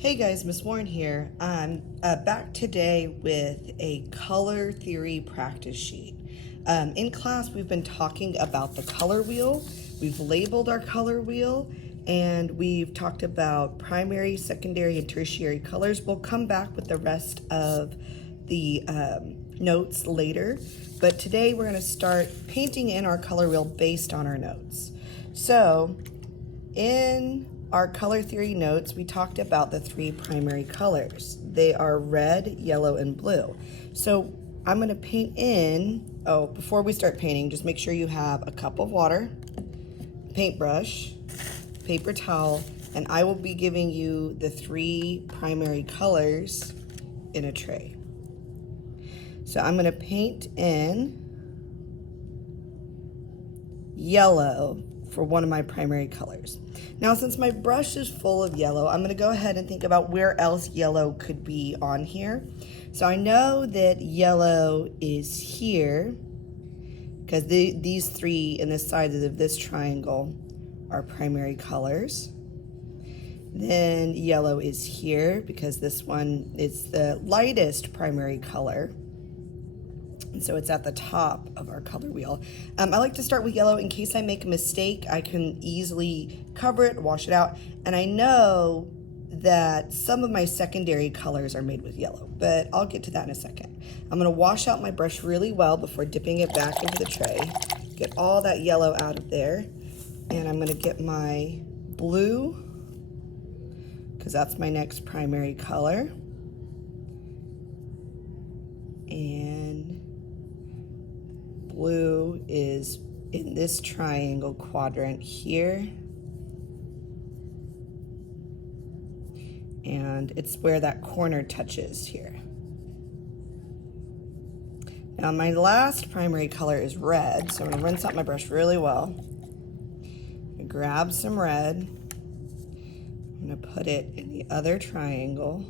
Hey guys, Miss Warren here. I'm back today with a color theory practice sheet. In class, we've been talking about the color wheel. We've labeled our color wheel and we've talked about primary, secondary, and tertiary colors. We'll come back with the rest of the notes later, but today we're going to start painting in our color wheel based on our notes. So, in our color theory notes, we talked about the three primary colors. They are red, yellow, and blue. So I'm going to paint in, before we start painting, just make sure you have a cup of water, paintbrush, paper towel, and I will be giving you the three primary colors in a tray. So I'm going to paint in yellow for one of my primary colors. Now, since my brush is full of yellow, I'm gonna go ahead and think about where else yellow could be on here. So I know that yellow is here, because these three in the sides of this triangle are primary colors. Then yellow is here, because this one is the lightest primary color. And so it's at the top of our color wheel. I like to start with yellow in case I make a mistake. I can easily cover it, wash it out. And I know that some of my secondary colors are made with yellow, but I'll get to that in a second. I'm gonna wash out my brush really well before dipping it back into the tray. Get all that yellow out of there. And I'm gonna get my blue, because that's my next primary color. And blue is in this triangle quadrant here. And it's where that corner touches here. Now my last primary color is red, so I'm gonna rinse out my brush really well. Grab some red. I'm gonna put it in the other triangle.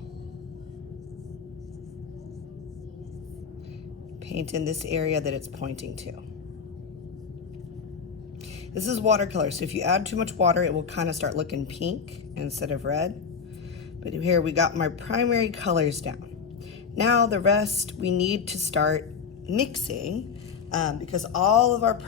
Paint in this area that it's pointing to. This is watercolor, so if you add too much water, it will kind of start looking pink instead of red. But here we got my primary colors down. Now the rest we need to start mixing because all of our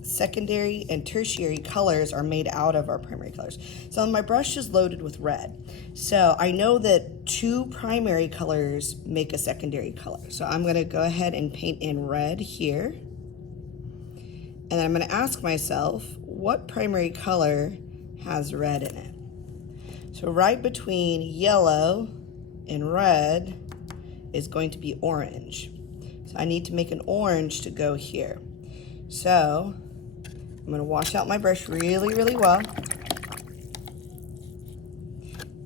secondary and tertiary colors are made out of our primary colors. So my brush is loaded with red. So I know that two primary colors make a secondary color. So I'm gonna go ahead and paint in red here. And I'm gonna ask myself, what primary color has red in it? So right between yellow and red is going to be orange. So I need to make an orange to go here. So I'm gonna wash out my brush really, really well.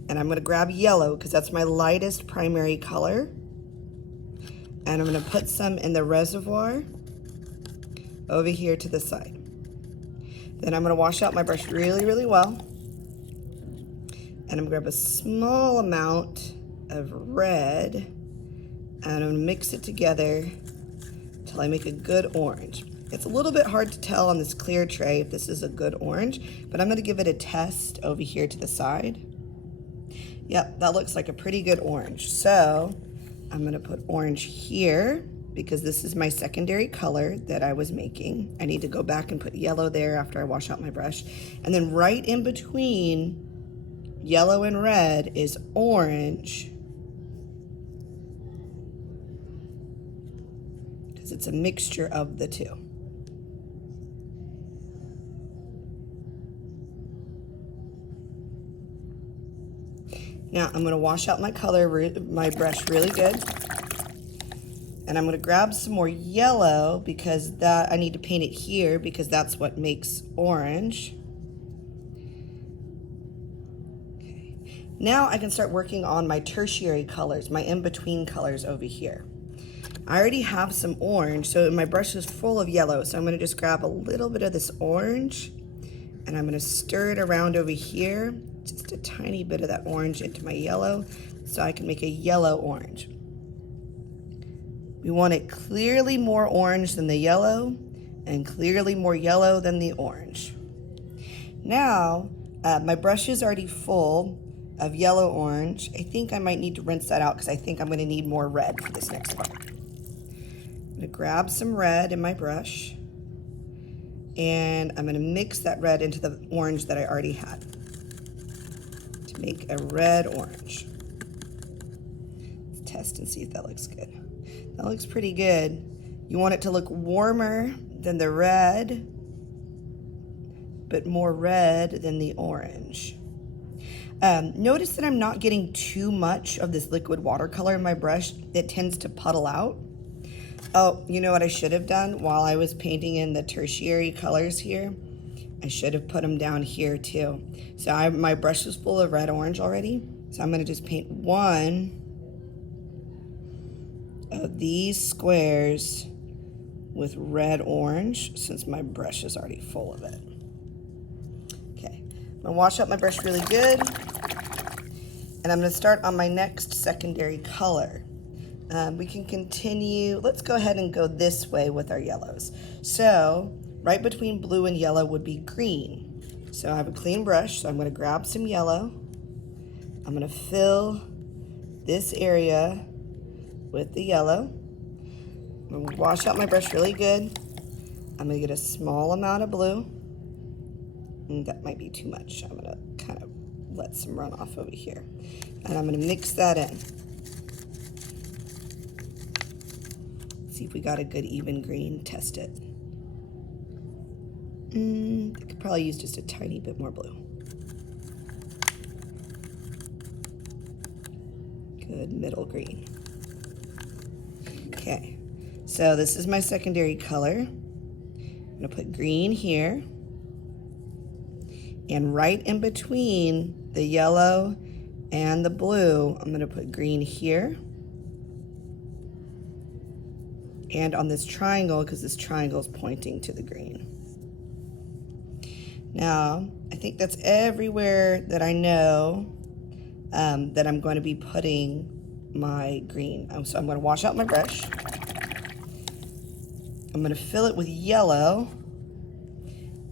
And I'm gonna grab yellow because that's my lightest primary color. And I'm gonna put some in the reservoir over here to the side. Then I'm gonna wash out my brush really, really well. And I'm gonna grab a small amount of red and I'm gonna mix it together until I make a good orange. It's a little bit hard to tell on this clear tray if this is a good orange, but I'm gonna give it a test over here to the side. Yep, that looks like a pretty good orange. So I'm gonna put orange here because this is my secondary color that I was making. I need to go back and put yellow there after I wash out my brush. And then right in between yellow and red is orange, because it's a mixture of the two. Now I'm gonna wash out my brush really good. And I'm gonna grab some more yellow because I need to paint it here because that's what makes orange. Now I can start working on my tertiary colors, my in-between colors over here. I already have some orange, so my brush is full of yellow, so I'm gonna just grab a little bit of this orange and I'm gonna stir it around over here, just a tiny bit of that orange into my yellow, so I can make a yellow orange. We want it clearly more orange than the yellow and clearly more yellow than the orange. Now, my brush is already full of yellow orange. I think I might need to rinse that out because I think I'm going to need more red for this next part. I'm going to grab some red in my brush, and I'm going to mix that red into the orange that I already had to make a red orange. Let's test and see if that looks good. That looks pretty good. You want it to look warmer than the red, but more red than the orange. Notice that I'm not getting too much of this liquid watercolor in my brush. It tends to puddle out. Oh, you know what I should have done while I was painting in the tertiary colors here? I should have put them down here too. So my brush is full of red orange already. So I'm gonna just paint one of these squares with red orange since my brush is already full of it. Okay, I'm gonna wash out my brush really good. And I'm gonna start on my next secondary color. We can continue, let's go ahead and go this way with our yellows. So right between blue and yellow would be green. So I have a clean brush, so I'm gonna grab some yellow. I'm gonna fill this area with the yellow. I'm gonna wash out my brush really good. I'm gonna get a small amount of blue. And that might be too much. I'm gonna kind of let some run off over here. And I'm gonna mix that in. See if we got a good even green, test it. I could probably use just a tiny bit more blue. Good middle green. Okay, so this is my secondary color. I'm gonna put green here. And right in between the yellow and the blue, I'm gonna put green here. And on this triangle, because this triangle is pointing to the green. Now, I think that's everywhere that I know that I'm going to be putting my green. So I'm going to wash out my brush. I'm going to fill it with yellow.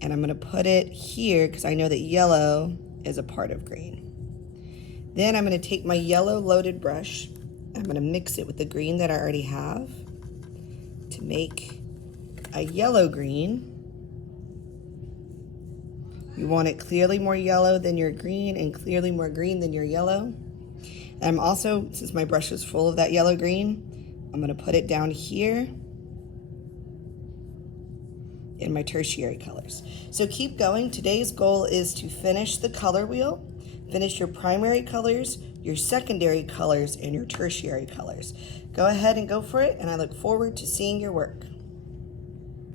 And I'm going to put it here because I know that yellow is a part of green. Then I'm going to take my yellow loaded brush. I'm going to mix it with the green that I already have to make a yellow green. You want it clearly more yellow than your green and clearly more green than your yellow. And I'm also, since my brush is full of that yellow green, I'm going to put it down here in my tertiary colors. So keep going. Today's goal is to finish the color wheel, finish your primary colors, your secondary colors, and your tertiary colors. Go ahead and go for it, and I look forward to seeing your work.